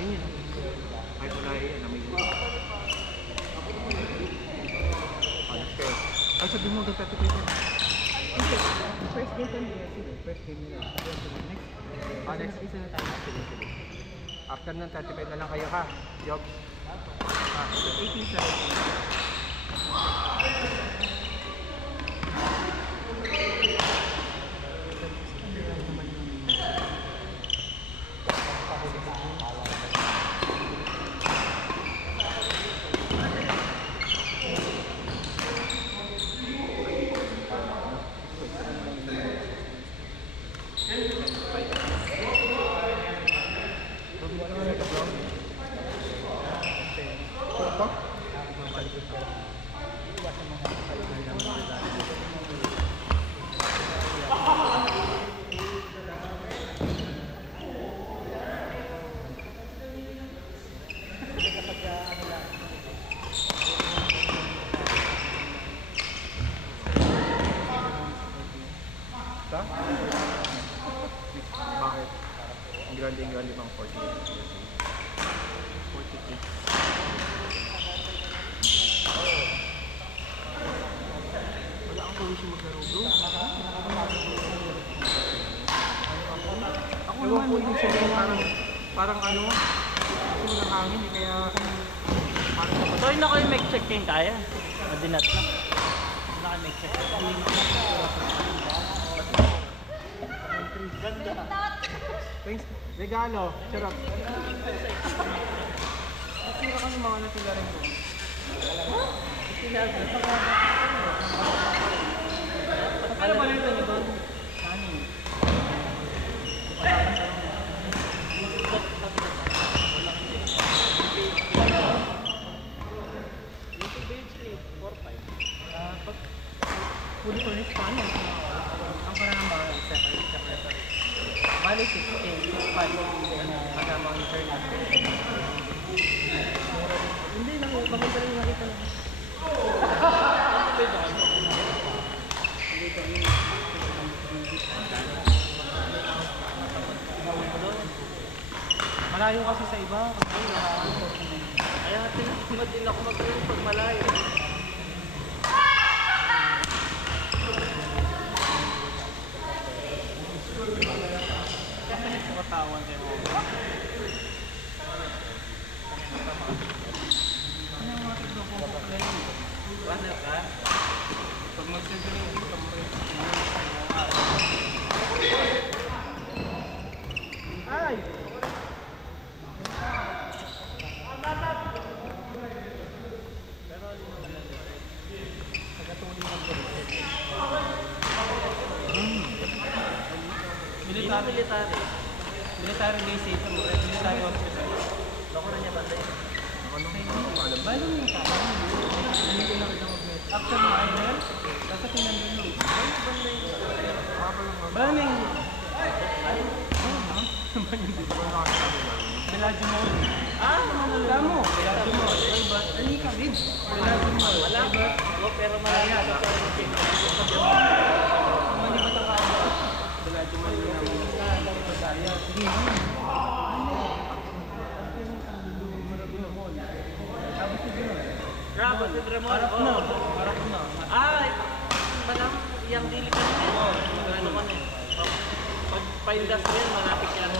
Ayun. Ay, wala yan. May ulo. Ay, sabi mo, gagtatipid yan. First game pa nila. First game nila. Next isa na tayo. After ng 35 na lang kayo ha. Job. 18-17. Bakit? Ang grande pang 48. 48. Wala akong kawisin maglaro bro. Ako naman po yung sabihin parang ano, kasi walang hangin eh, kaya parang kapag... So yun na kayo make check game kaya? Madinat na. Yun na kayo make check. Ganda. Thanks. Regalo. Charot. Nakira ka ng mga natila rin po. Ano ba nito niyo doon? Sani. Puli ko rin Spanish. Ang parang ang mga isa. Bali 6K, 6.5 kasama ang internet. Hindi lang, maganda rin nakita lang. Malayo kasi sa iba. Kaya tinatungad din ako mag-room pag malayo. Katawan kayo mo. Ano yung mga tigdo po po kayo? Runner ka? Pag mag-sensor yung dito mo rin. Ay! Military base ito mo, military hospital. Loko na niya banda yun. Bago mo yung tama. Hindi ko nakita mag-met. After mo idol, kasi tinandun mo. Bago na yung... Bellagio Mall. Wala mo. Bellagio Mall. Ano ka, Bib? Bellagio Mall. Wala ba? Pero marami ako. Mali ba ito ka? Bellagio Mall na mo. Sige. Grabo si Dremon. Harap na. Harap na. Ay! Palang yung dili ka niya. Ano ka na eh. Pag pa-industrial, malapit yan.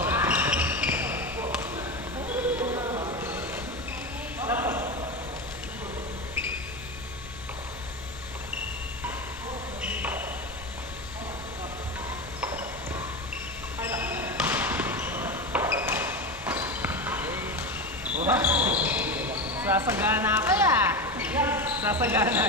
Sasagana ako ya. Sasagana.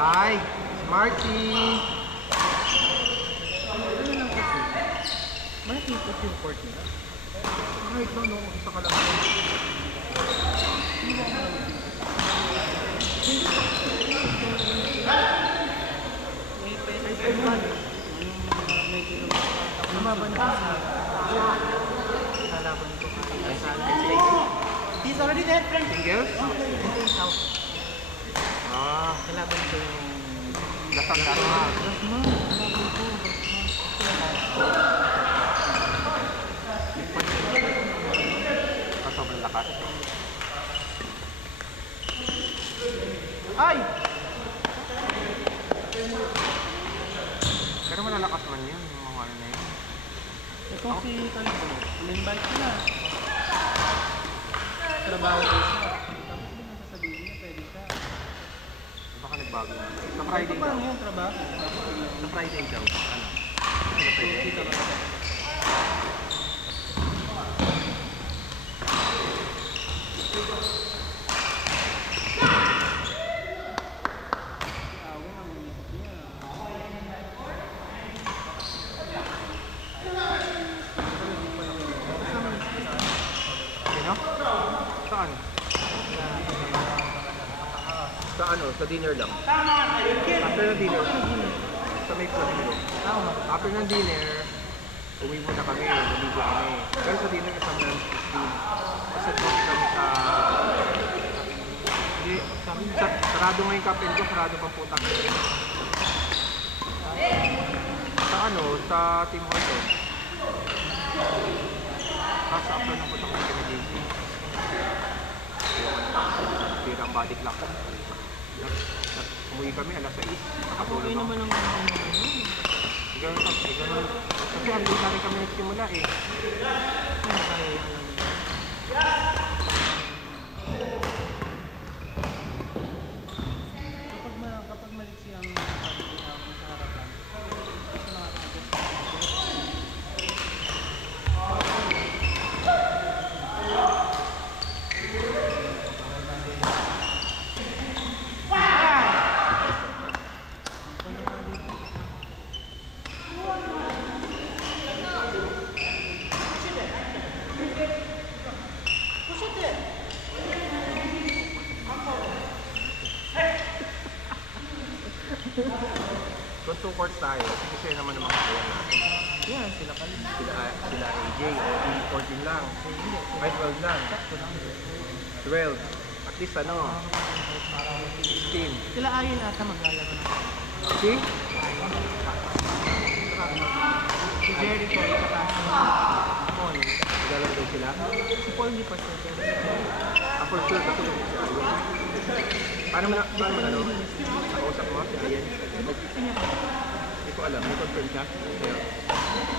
Ay! Smarty! Ano lang kasi? Makikipot yung court nila. Ay, ito no, isa ka lang. May pwede. Medyo lumaban ka sa lalaban ko kay He's already dead, friend. Singles? Hindi, ikaw. Ah, Kalaban ko yung... lasang dasma. Rasma. Kalaban ko. Ah, sobrang lakas. Ay! Pero malalakas man yun, yung mga ano na yun. Ito si Kalbo. In-invite ko na. Trabaho ko siya. Tapos hindi na sasabihin na pwede siya. Baka nagbago na. Sa Ito Friday pa daw. yung trabaho. Sa Friday daw. Ano? Sa Friday. Dito ka ba? Sino? Saan? Sa ano? Sa dinner lang. After ng dinner. Sa may platino. After ng dinner, uwi muna kami. Naligo kami. Pero sa dinner kasama ng steam. Kasi doon kami sa... Hindi. Sarado ngayon kapin ko. Sarado pang puta. Sa ano? Sa Team Horton. Tapos after ng puta kami kami JC. Pirang body clock. Umuwi kami alas 6. Nakatulog Okay ako. naman ang Ganun. Kasi ang late namin kami nagsimula eh. Kapag maliksi ang sabi sa harapan, gusto nakakagos. Kung 2 courts tayo, kasi share naman ng mga player natin. Yan, sila kalin. Sila AJ, o 14 lang. Ay, 12 lang. 12. At least ano, 16. Sila ayon ata maglalaro na. See? Si Jericho, saka si Paul. Naglalaro sila. Si Paul hindi pa sure. For sure, kasi kung si Ayan. Paano mo ano? Nakausap mo si Ayan? Hindi ko alam. May confirm siya? Kaya.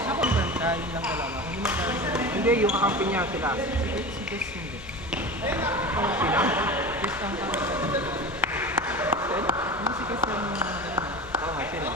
Sa confirm ka, yun lang talaga. Kung hindi maglalaro. Hindi, yung kakampi niya sila. Si Des hindi. Sila? Des ang hindi si Des ang Oo nga, sila.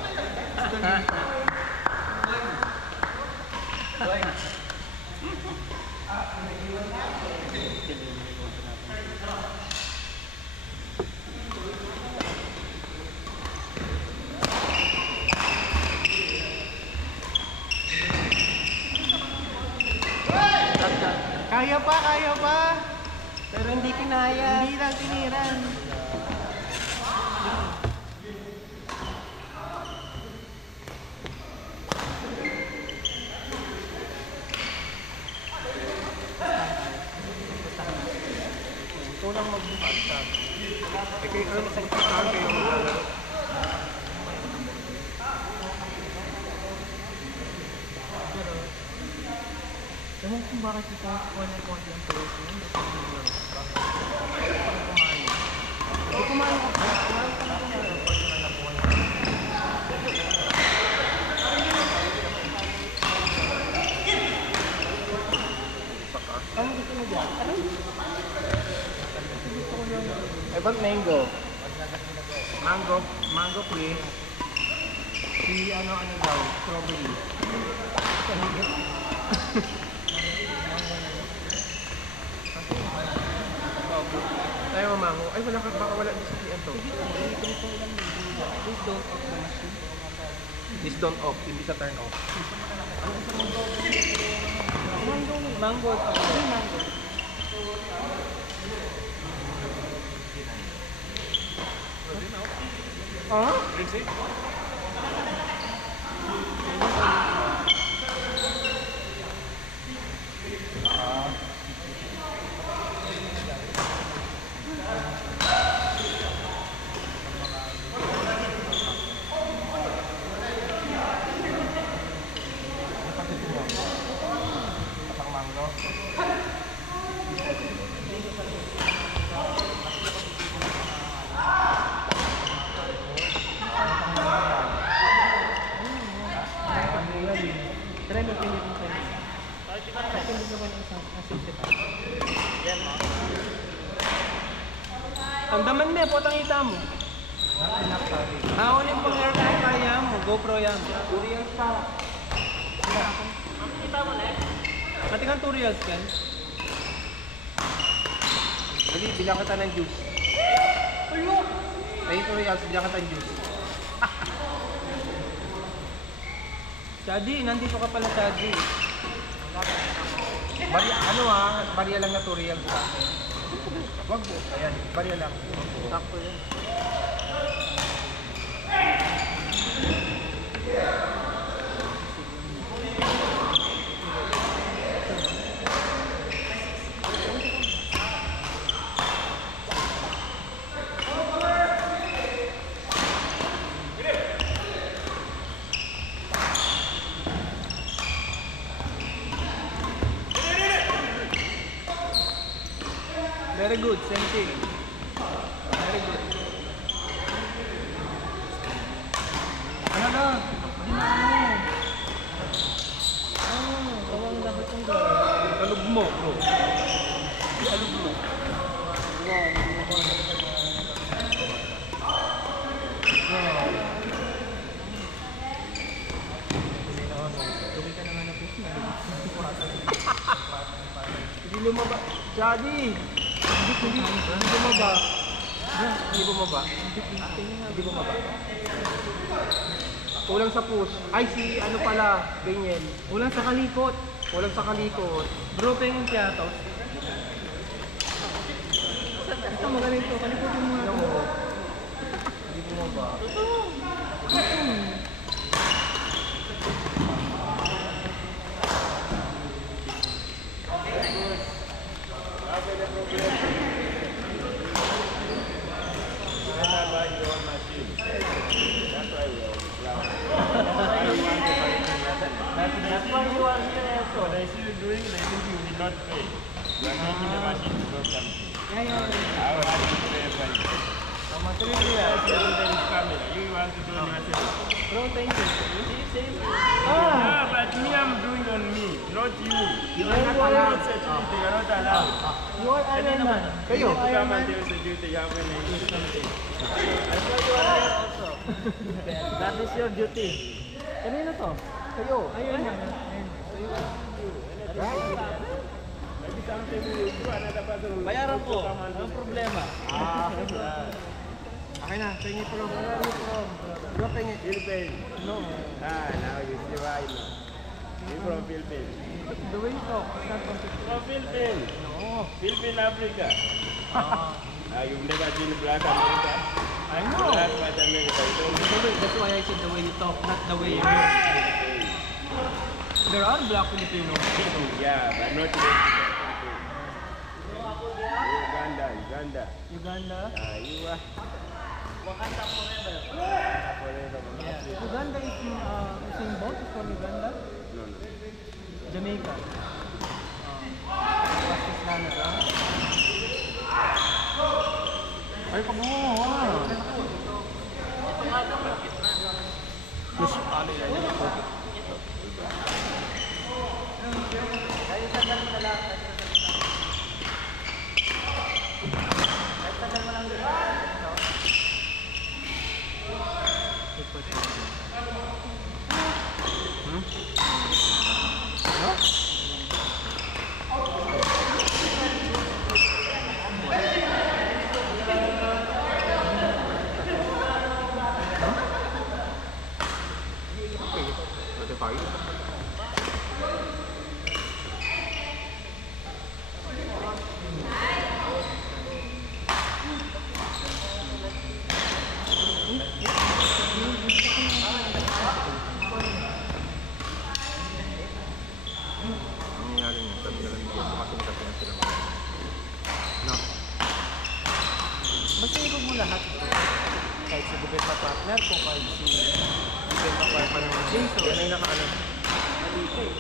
Kaya pa! Pero hindi kinaya. Hindi lang tiniran. Ikaw lang magbuhat sa Eh, kayo ano, saan kayo maglalaro? ewan kung bakit ito konti ang players na yun. Hindi kumain ka pa. Kumain ka na kung ano gusto mo dyan? Eh, ba't mango? Mango please. Si ano daw, strawberry. Tayo mamango. Ay, wala ka, baka wala sa PN to. Please don't off the machine. This don't off, hindi sa turn off. Mango. Mango. Huh? Try mo pinili mo tayo. Pinili mo ng isang asisip. Yan mo. Ang daman mo, potang ita mo. Uling pang air kaya mo. GoPro yan. Tutorials pa. Kita mo na eh. Matikan tutorials kan? Dali, bilang kita ng juice. Ayo! Ay, tutorials, bilang kita ng juice. Chadi, nandito ka pala, Chadi. Barya lang na tutorials pa. Wag mo. Ayan, barya lang. Sakto yan. Very good, same thing. Very good. Ano na? Tawang dapat yung gawin. Kalug mo, bro. Alog mo. Dumi ka naman na po. Hindi lumaba. Chadi! Hindi bumaba. Hindi bumaba. Hindi bumaba. Kulang sa push. Ay, si ano pala, Daniel. Ulang sa kalikot. Kulang sa kalikot. Bro, pengin tiyatos. Ito magaling to. Kalikotin mo Ano nga. mo? Hindi bumaba. That's why you are here also. What I see you doing, they think you did not pay. You are making the machine to do something. How are you to pay for it? Yes, there is camera. You want to do on yourself. Bro, thank you. You see, same. Yeah, but me, I'm doing on me, not you. You are not allowed certificate. You are not allowed. You are Iron Man. Kayo? You come and tell the duty you have when I do something. That's why you are here also. That is your duty. Kanino to? Kayo. Iron Man. Maybe something you do, another person will Bayaran also ko. come and do. Anong problema? Okay na, pengi pro. Bro, pengi. Philippines. No. Now you see why now. You from Philippines. The way you talk, it's not consistent. From Philippines. No. Philippine Africa. You've never been Black America? I know. Black White America. You don't know. That's why I said the way you talk, not the way you look. There are black Filipinos. Yeah, but not racist. Uganda. Uganda. You are Wakanda forever. forever. Yeah. Uganda is Usain Bolt is from Uganda. No, no. Jamaica. Practice runner. Ay, kabuha. Gusto ka nila yun. lahat. Kahit si Gubet na partner ko, kahit si Gubet na partner ng Jason. Yan ay nakaano. Malito eh.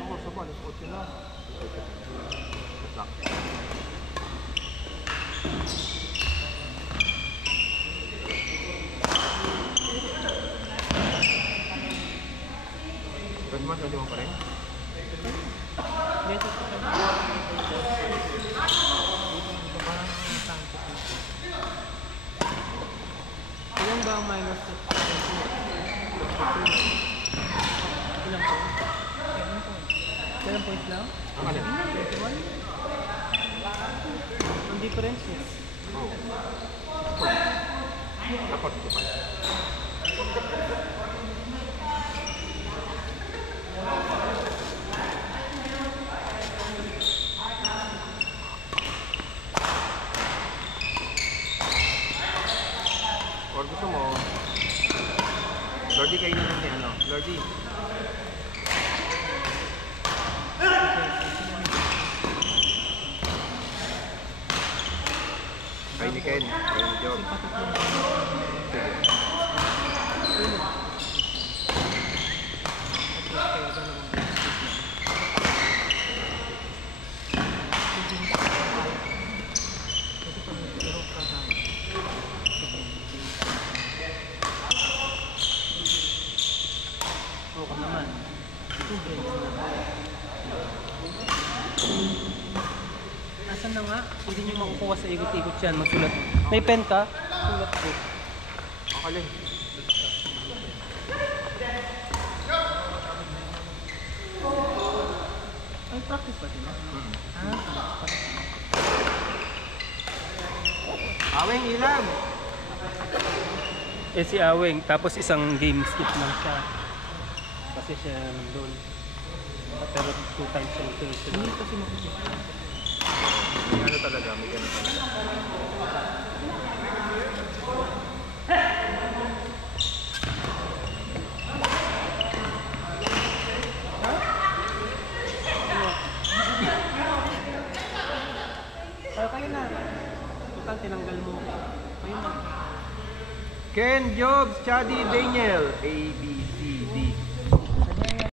Ako, sa pa, alas 8 na. Sakto. Pwede man, pwede mo pa rin? Dito sa ilan ba ang minus 22? Ilang points? 7 points lang? Ang alin? 21? Ang difference is Oo. Dapat ito pa. Or gusto mo, Lordy kayo naman ni ano, Lordy. Kay ni Ken, kay ni Job. Sige. okay naman. 2 games na. Nasaan na nga? Hindi nyo makukuha sa ikot-ikot yan. Magsulat. May pen ka? Sulat ko. Makalin. Ay, practice ba din? Aweng ilam! Eh si Aweng, tapos isang game skip lang siya. Kasi siya nandun. Pero 2 times siya nagsunod-sunod. Hindi kasi makikita. May ano talaga, may ganun talaga. Kayo na. Total, tinanggal mo. Kayo na. Ken, Jobs, Chadi, Daniel. A, B, C, D.